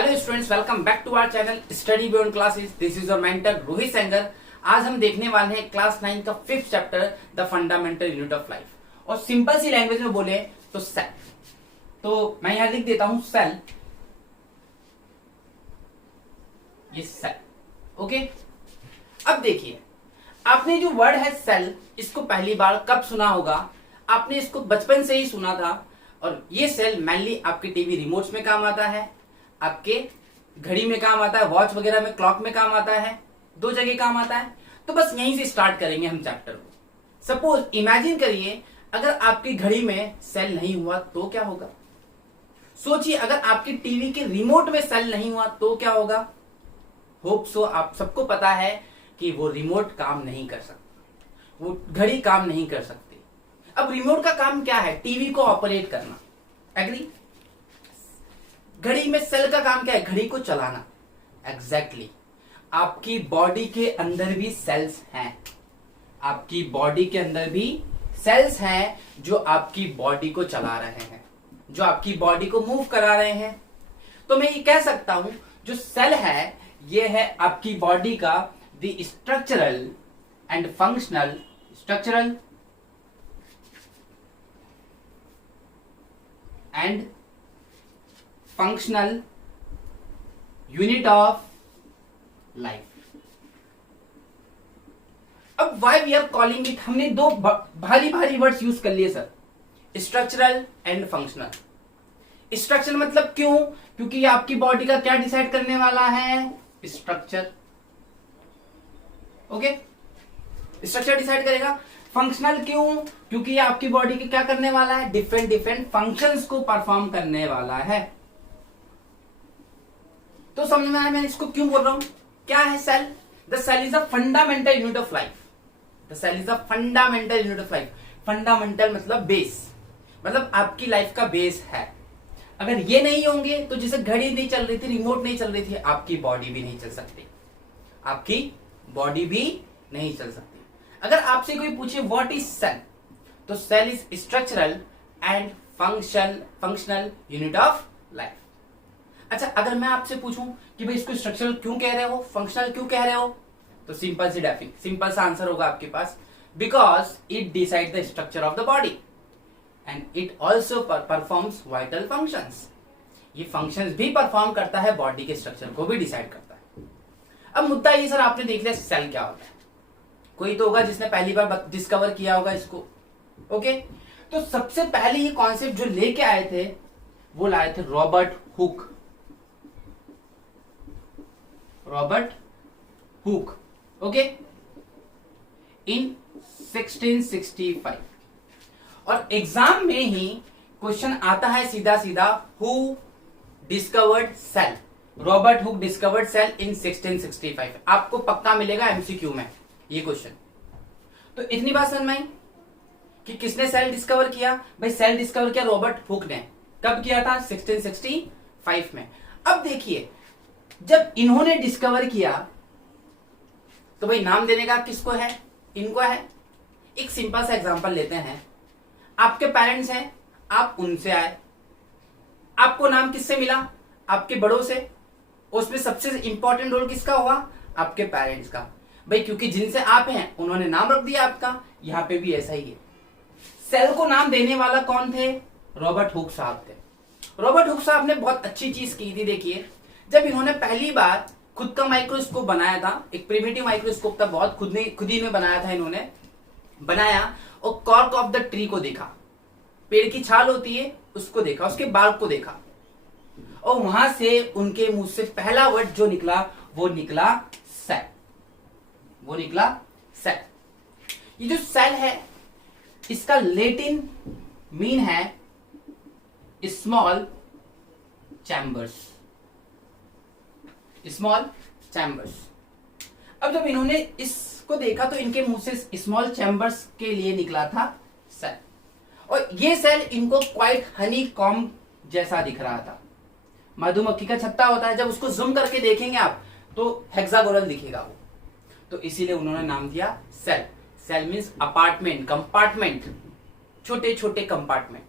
Hello students, welcome back to our channel study beyond classes. This is your mentor Rohit Sengar. आज हम देखने वाले हैं क्लास 9 का 5th chapter the fundamental unit of life. और simple सी लैंग्वेज में बोले तो सेल। तो मैं यहां लिख देता हूं सेल, ये सेल। ओके, अब देखिए, आपने जो वर्ड है सेल, इसको पहली बार कब सुना होगा? आपने इसको बचपन से ही सुना था। और ये सेल मेनली आपके टीवी रिमोट्स में काम आता है, आपके घड़ी में काम आता है, वॉच वगैरह में, क्लॉक में काम आता है, दो जगह काम आता है। तो बस यहीं से स्टार्ट करेंगे हम चैप्टर को। सपोज इमेजिन करिए, अगर आपकी घड़ी में सेल नहीं हुआ तो क्या होगा? सोचिए, अगर आपकी टीवी के रिमोट में सेल नहीं हुआ तो क्या होगा? होप सो आप सबको पता है कि वो रिमोट काम नहीं कर सकता, वो घड़ी काम नहीं कर सकती। अब रिमोट का काम क्या है? टीवी को ऑपरेट करना, एग्री? घड़ी में सेल का काम क्या है? घड़ी को चलाना। एग्जैक्टली आपकी बॉडी के अंदर भी सेल्स हैं, आपकी बॉडी के अंदर भी सेल्स हैं जो आपकी बॉडी को चला रहे हैं, जो आपकी बॉडी को मूव करा रहे हैं। तो मैं ये कह सकता हूं, जो सेल है ये है आपकी बॉडी का the structural and functional, structural and functional unit of life. अब why we are calling it, हमने दो भारी भारी वर्ड्स यूज कर लिए sir, structural and functional. Structural मतलब क्यों? क्योंकि ये आपकी बॉडी का क्या डिसाइड करने वाला है? स्ट्रक्चर। ओके, स्ट्रक्चर डिसाइड करेगा। फंक्शनल क्यों? क्योंकि ये आपकी बॉडी के क्या करने वाला है? डिफरेंट डिफरेंट फंक्शंस को परफॉर्म करने वाला है। तो समझ में आया मैं इसको क्यों बोल रहा हूं? क्या है cell? The cell is a fundamental unit of life. The cell is a fundamental unit of life. Fundamental मतलब बेस, मतलब आपकी लाइफ का बेस है। अगर ये नहीं होंगे तो जैसे घड़ी नहीं चल रही थी, रिमोट नहीं चल रही थी, आपकी बॉडी भी नहीं चल सकती, आपकी बॉडी भी नहीं चल सकती। अगर आपसे कोई पूछे व्हाट इज सेल, तो cell is structural and functional unit of life. अच्छा, अगर मैं आपसे पूछूं कि भाई इसको स्ट्रक्चरल क्यों कह रहे हो, फंक्शनल क्यों कह रहे हो, तो सिंपल सा आंसर होगा आपके पास, because it decide the structure of the body and it also performs vital functions. ये फंक्शंस भी परफॉर्म करता है, बॉडी के स्ट्रक्चर को भी डिसाइड करता है। अब मुद्दा ये सर, आपने देख लिया सेल क्या होता है, कोई तो होगा जिसने पहली बार डिस्कवर किया होगा इसको। ओके, तो सबसे पहले ये कॉन्सेप्ट जो लेके आए थे वो लाए थे रॉबर्ट हुक। ओके, इन 1665। और एग्जाम में ही क्वेश्चन आता है सीधा सीधा, who discovered cell? Robert Hooke discovered cell in 1665। आपको पक्का मिलेगा एमसीक्यू में ये क्वेश्चन। तो इतनी बात समझ में आई कि किसने सेल डिस्कवर किया? भाई सेल डिस्कवर किया रॉबर्ट हुक ने। कब किया था? 1665 में। अब देखिए, जब इन्होंने डिस्कवर किया तो भाई नाम देने का किसको है? इनको है। एक सिंपल सा एग्जांपल लेते हैं। आपके पेरेंट्स हैं, आप उनसे आए, आपको नाम किससे मिला? आपके बड़ों से। उसमें सबसे इंपॉर्टेंट रोल किसका हुआ? आपके पेरेंट्स का। भाई क्योंकि जिनसे आप हैं उन्होंने नाम रख दिया आपका, यहां पे भी ऐसा ही है। सेल को नाम देने वाला कौन थे? रॉबर्ट हुक साहब थे। रॉबर्ट हुक साहब ने बहुत अच्छी चीज की थी। देखिए, जब इन्होंने पहली बार खुद का माइक्रोस्कोप बनाया था, एक प्रिमिटिव माइक्रोस्कोप था, बहुत खुद ही में बनाया था इन्होंने, बनाया और कॉर्क ऑफ द ट्री को देखा, पेड़ की छाल होती है उसको देखा, उसके बाल को देखा, और वहां से उनके मुंह से पहला वर्ड जो निकला वो निकला सेल। वो निकला सेल। ये जो सेल है इसका लैटिन मीन है स्मॉल चैम्बर्स। Small chambers. अब जब इन्होंने इसको देखा तो इनके मुंह से स्मॉल चैम्बर्स के लिए निकला था सेल। और ये सेल इनको क्वाइट हनी कॉम्ब जैसा दिख रहा था। मधुमक्खी का छत्ता होता है, जब उसको जूम करके देखेंगे आप तो हेक्सागोनल दिखेगा वो। तो इसीलिए उन्होंने नाम दिया cell. Cell means apartment, compartment, छोटे छोटे कंपार्टमेंट।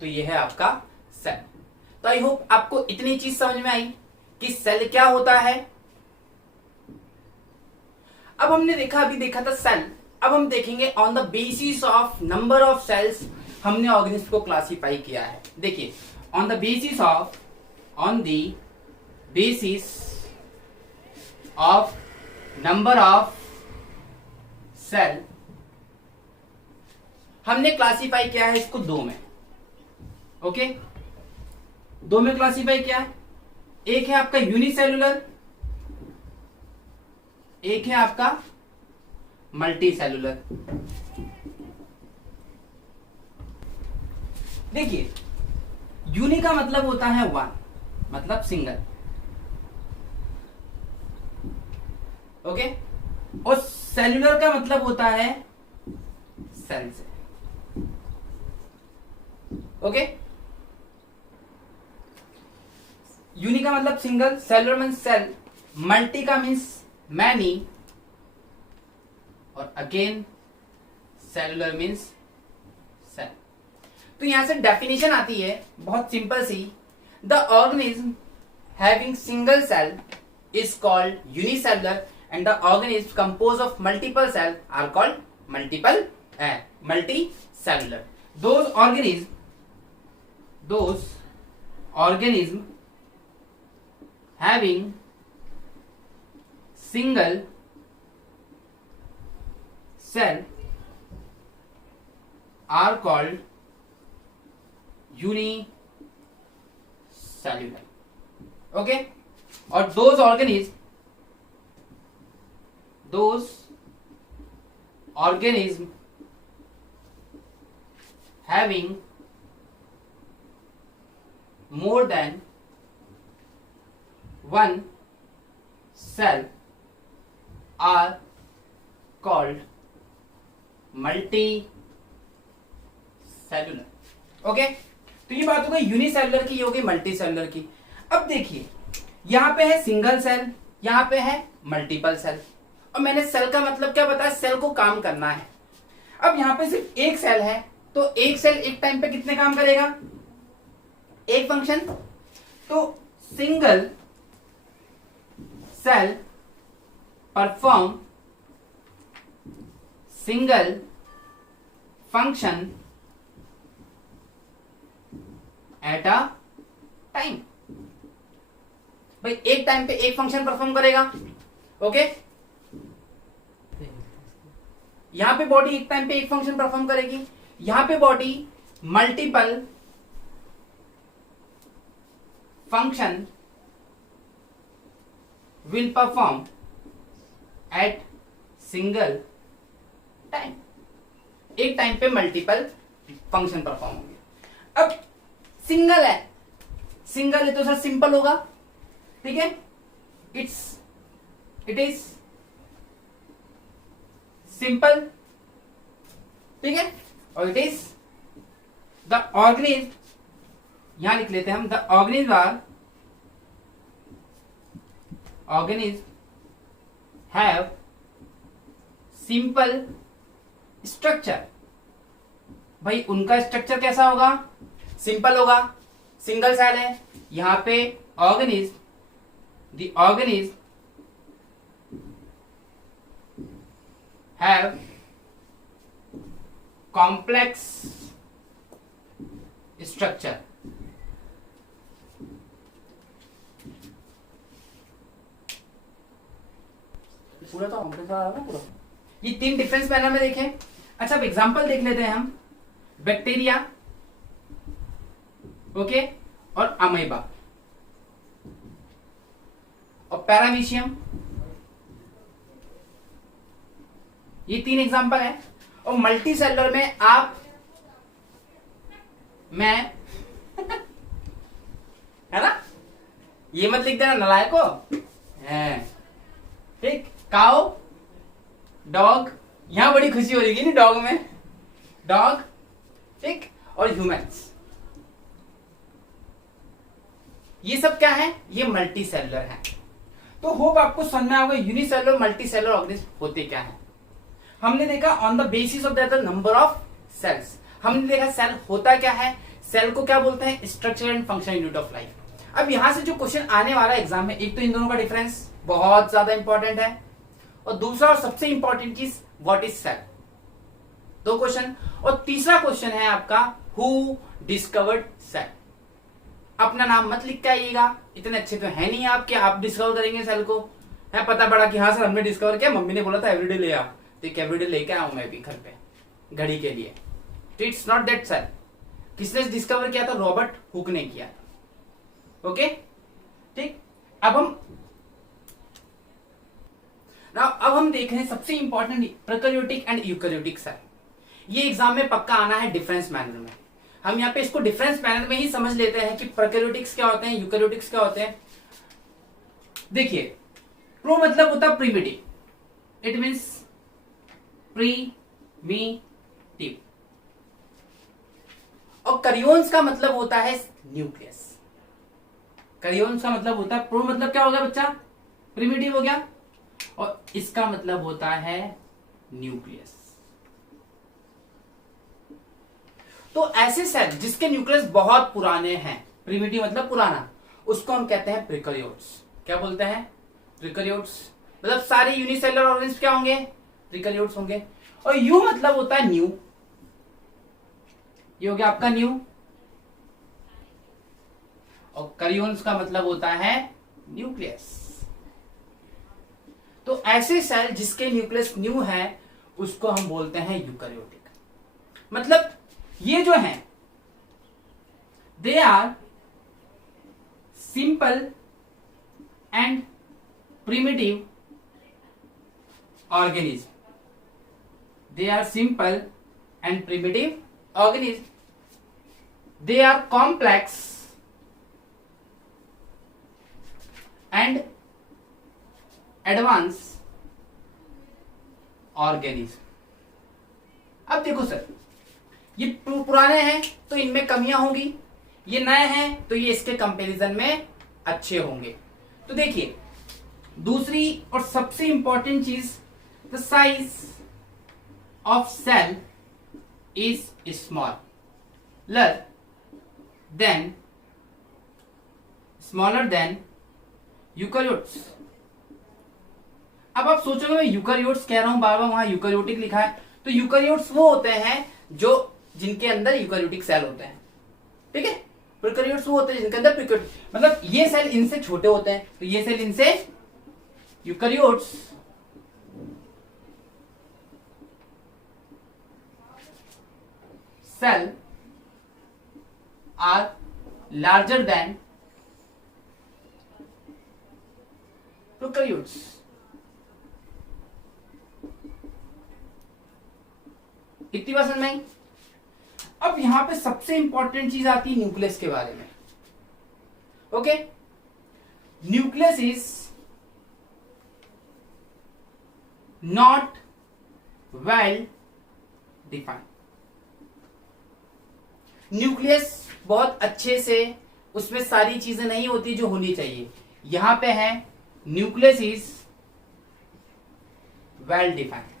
तो ये है आपका सेल। तो आई होप आपको इतनी चीज समझ में आई कि सेल क्या होता है। अब हमने अभी देखा था सेल, अब हम देखेंगे on the basis of number of cells हमने ऑर्गेनिज्म को क्लासिफाई किया है। देखिए on the basis of number of cell हमने क्लासिफाई किया है इसको दो में। ओके, दो में क्लासिफाई किया है। एक है आपका यूनिसेलुलर, एक है आपका मल्टी सेलुलर। देखिए यूनि का मतलब होता है वन, मतलब सिंगल। ओके, और सेलुलर का मतलब होता है सेल से। ओके, यूनि का मतलब single, cellular means cell, multi का मीन्स मैनी, और अगेन सेलुलर मीन्स सेल। तो यहां से डेफिनेशन आती है बहुत सिंपल सी, the organism having single cell is called unicellular and the organism compose of multiple cell are called multicellular. those organism having single cell are called unicellular. Okay, और those organism having more than one cell are called multicellular. Okay, तो ये बात हो गई unicellular की, ये हो गई मल्टीसेलुलर की। अब देखिए यहां पे है सिंगल सेल, यहां पे है मल्टीपल सेल, और मैंने सेल का मतलब क्या बताया, सेल को काम करना है। अब यहां पे सिर्फ एक सेल है, तो एक सेल एक टाइम पे कितने काम करेगा, एक फंक्शन। तो single cell perform single function at a time. भाई एक टाइम पे एक फंक्शन परफॉर्म करेगा। ओके, यहां पे बॉडी एक टाइम पे एक फंक्शन परफॉर्म करेगी, यहां पे body multiple function will perform at single time। एक टाइम पे मल्टीपल फंक्शन परफॉर्म होंगे। अब सिंगल है तो सर सिंपल होगा, ठीक है, इट इज सिंपल, ठीक है, और इट इज द ऑर्गेनिज्म, यहां लिख लेते हैं हम, the organism have simple structure. भाई उनका स्ट्रक्चर कैसा होगा, सिंपल होगा, सिंगल सेल है। यहां पे organism, the organism have complex structure. पूरा तो कॉम्प्लेक्स आ रहा है पूरा। ये तीन डिफरेंस पैनल में देखें। अच्छा, अब एग्जांपल देख लेते हैं हम, बैक्टीरिया, ओके, और अमीबा और पैरामीशियम, ये तीन एग्जांपल है। और मल्टी सेलुलर में आप, मैं है ना, ये मत लिख देना नलायको है, ठीक, काउ, डॉग, यहां बड़ी खुशी हो रही है डॉग में, डॉग, ठीक, और ह्यूमंस, ये सब क्या है, ये मल्टी सेलुलर है। तो होप आपको समझ में आ गया यूनिसेलुलर मल्टी सेलुलर ऑर्गेनिज्म होते क्या है। हमने देखा on the basis of the number of cells, हमने देखा सेल होता क्या है, सेल को क्या बोलते हैं, structure and function unit of life. अब यहां से जो क्वेश्चन आने वाला एग्जाम में, एक तो इन दोनों का डिफरेंस बहुत ज्यादा इंपॉर्टेंट है, और दूसरा और सबसे इंपॉर्टेंट चीज व्हाट इज सेल, दो क्वेश्चन। और तीसरा क्वेश्चन है आपका हु डिस्कवर्ड सेल। अपना नाम मत लिख के आइएगा, इतने अच्छे तो है नहीं आप कि आप डिस्कवर करेंगे सेल को। है पता पड़ा कि हाँ सर हमने डिस्कवर किया, मम्मी ने बोला था एवरीडे ले आ, तो एक एवरीडे लेके आया हूं मैं भी घर पे घड़ी के लिए। तो इट्स नॉट दैट सेल। किसने डिस्कवर किया था? रॉबर्ट हुक ने किया था। ओके ठीक। अब हम देख रहे हैं सबसे important prokaryotic and eukaryotic cell. ये एग्जाम में पक्का आना है डिफरेंस मैनर में। हम यहाँ पे इसको डिफरेंस मैनर में ही समझ लेते हैं कि प्रोकैरियोटिक्स क्या होते हैं, यूकैरियोटिक्स क्या होते हैं। देखिए, प्रो मतलब होता है प्रिमिटिव, इट मीन्स प्रीमिटिव, और करियोन्स का मतलब होता है न्यूक्लियस। करियोन्स का मतलब होता है, प्रो मतलब क्या हो गया बच्चा? प्रिमिटिव हो गया, और इसका मतलब होता है न्यूक्लियस। तो ऐसे सेल जिसके न्यूक्लियस बहुत पुराने हैं, प्रिमिटिव मतलब पुराना, उसको हम कहते हैं प्रोकैरियोट्स। क्या बोलते हैं? प्रोकैरियोट्स। मतलब सारे यूनिसेलुलर ऑर्गेनिज्म क्या होंगे? प्रोकैरियोट्स होंगे। और यू मतलब होता है न्यू, ये हो गया आपका न्यू, और करियोन्स का मतलब होता है न्यूक्लियस। तो ऐसे सेल जिसके न्यूक्लियस न्यू है उसको हम बोलते हैं यूकैरियोटिक। मतलब ये जो है they are simple and primitive organism. They are simple and primitive organism. They are complex and advance organism. अब देखो सर, ये पुराने हैं तो इनमें कमियां होंगी, ये नए हैं तो ये इसके कंपैरिजन में अच्छे होंगे। तो देखिए, दूसरी और सबसे इंपॉर्टेंट चीज, the size of cell is smaller than eukaryotes. अब आप सोचोगे मैं यूकैरियोट्स कह रहा हूं बार बार, वहां यूकैरियोटिक लिखा है। तो यूकैरियोट्स वो होते हैं जो जिनके अंदर यूकैरियोटिक सेल होते हैं, ठीक है। प्रोकैरियोट्स वो होते हैं जिनके अंदर प्रोकैरियोटिक, मतलब ये सेल इनसे छोटे होते हैं, तो ये सेल इनसे, eukaryotes cell are larger than prokaryotes. इतनी बात समझ में आई? अब यहां पे सबसे इंपॉर्टेंट चीज आती है न्यूक्लियस के बारे में। Okay, nucleus is not well defined. Nucleus बहुत अच्छे से, उसमें सारी चीजें नहीं होती जो होनी चाहिए। यहां पे है nucleus is well defined.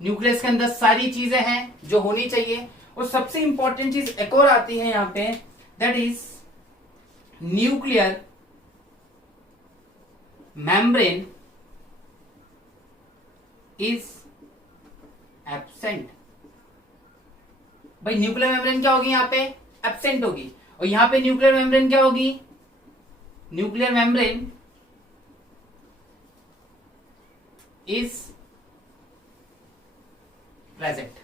Nucleus के अंदर सारी चीजें हैं जो होनी चाहिए। और सबसे इंपॉर्टेंट चीज एक और आती है यहां पे, that is nuclear membrane is absent. भाई न्यूक्लियर मेम्ब्रेन क्या होगी? यहां पे एब्सेंट होगी, और यहां पे न्यूक्लियर मेम्ब्रेन क्या होगी? Nuclear membrane is present.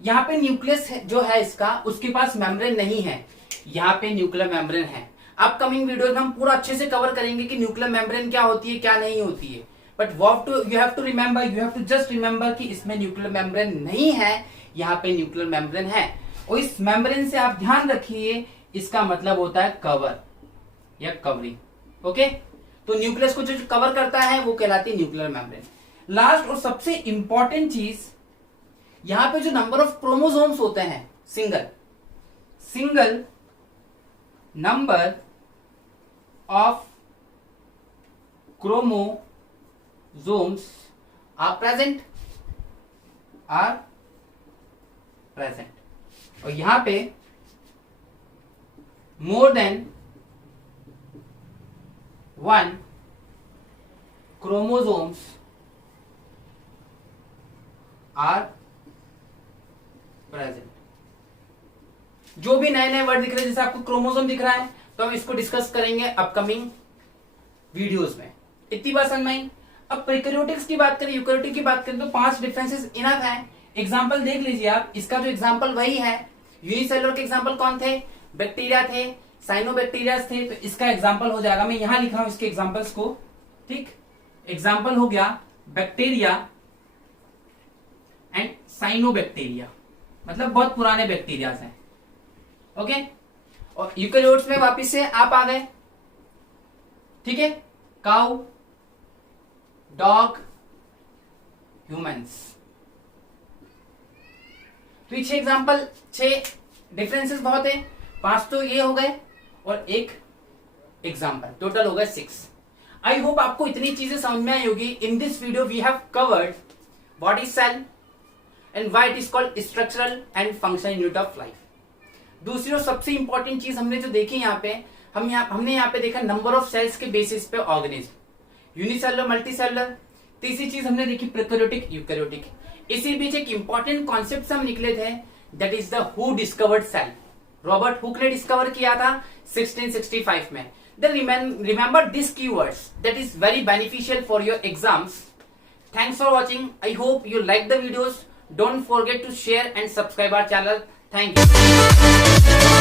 यहां पे न्यूक्लियस जो है इसका, उसके पास मेम्ब्रेन नहीं है, यहां पे न्यूक्लियर मेम्ब्रेन है। अपकमिंग वीडियो में हम पूरा अच्छे से कवर करेंगे कि न्यूक्लियर मेम्ब्रेन क्या होती है, क्या नहीं होती है। But you have to remember, you have to just remember कि इसमें न्यूक्लियर मेम्ब्रेन नहीं है, यहाँ पे न्यूक्लियर मेम्ब्रेन है। और इस मेम्ब्रेन से आप ध्यान रखिए, इसका मतलब होता है कवर या कवरिंग। ओके, तो न्यूक्लियस को जो कवर करता है वो कहलाती है न्यूक्लियर मेम्ब्रेन। लास्ट और सबसे इंपॉर्टेंट चीज, यहां पे जो नंबर ऑफ क्रोमोसोम्स होते हैं, single number of chromosomes are present. और यहां पे more than 1 chromosomes are present। जो भी नए नए वर्ड दिख रहे हैं, जैसे आपको क्रोमोसोम दिख रहा है, तो हम इसको डिस्कस करेंगे अपकमिंग वीडियोस में। इतनी बात समझ में आई। अब प्रोकैरियोटिक्स की बात करें, यूकैरियोटिक की बात करें, तो 5 डिफरेंसेस इनफ है। एग्जांपल देख लीजिए आप, इसका जो एग्जांपल वही है। यूनिसेलुलर के एग्जांपल कौन थे? बैक्टीरिया थे, साइनोबैक्टीरिया थे, तो इसका एग्जांपल हो जाएगा, मैं यहां लिख रहा हूं इसके एग्जांपल्स को, ठीक। एग्जांपल हो गया बैक्टीरिया एंड साइनोबैक्टीरिया, मतलब बहुत पुराने बैक्टीरिया हैं। ओके, और यूकैरियोट्स में वापिस से आप आ गए, ठीक है, काउ, डॉग, ह्यूमंस। तो 6 एग्जांपल, 6 डिफरेंसेस बहुत है, 5 तो ये हो गए और एक एग्जांपल, टोटल हो गए 6। आई होप आपको इतनी चीजें समझ में आई होगी। In this video we have covered what is cell and why it is called structural and functional unit of life. दूसरी और सबसे इंपॉर्टेंट चीज हमने जो देखी यहाँ पे, हमने यहाँ पे देखा नंबर ऑफ सेल्स के बेसिस पे ऑर्गेनिज्म, यूनिसेलुलर, मल्टीसेलुलर। तीसरी चीज हमने देखी प्रोकैरियोटिक, यूकैरियोटिक। इसी बीच एक इंपॉर्टेंट कॉन्सेप्ट हम निकले थे, that is the who discovered cell. Robert Hooke ने डिस्कवर किया था 1665 में। Then remember these keywords, that is very beneficial for your exams. Thanks for watching. I hope you like the videos. Don't forget to share and subscribe our channel. Thank you.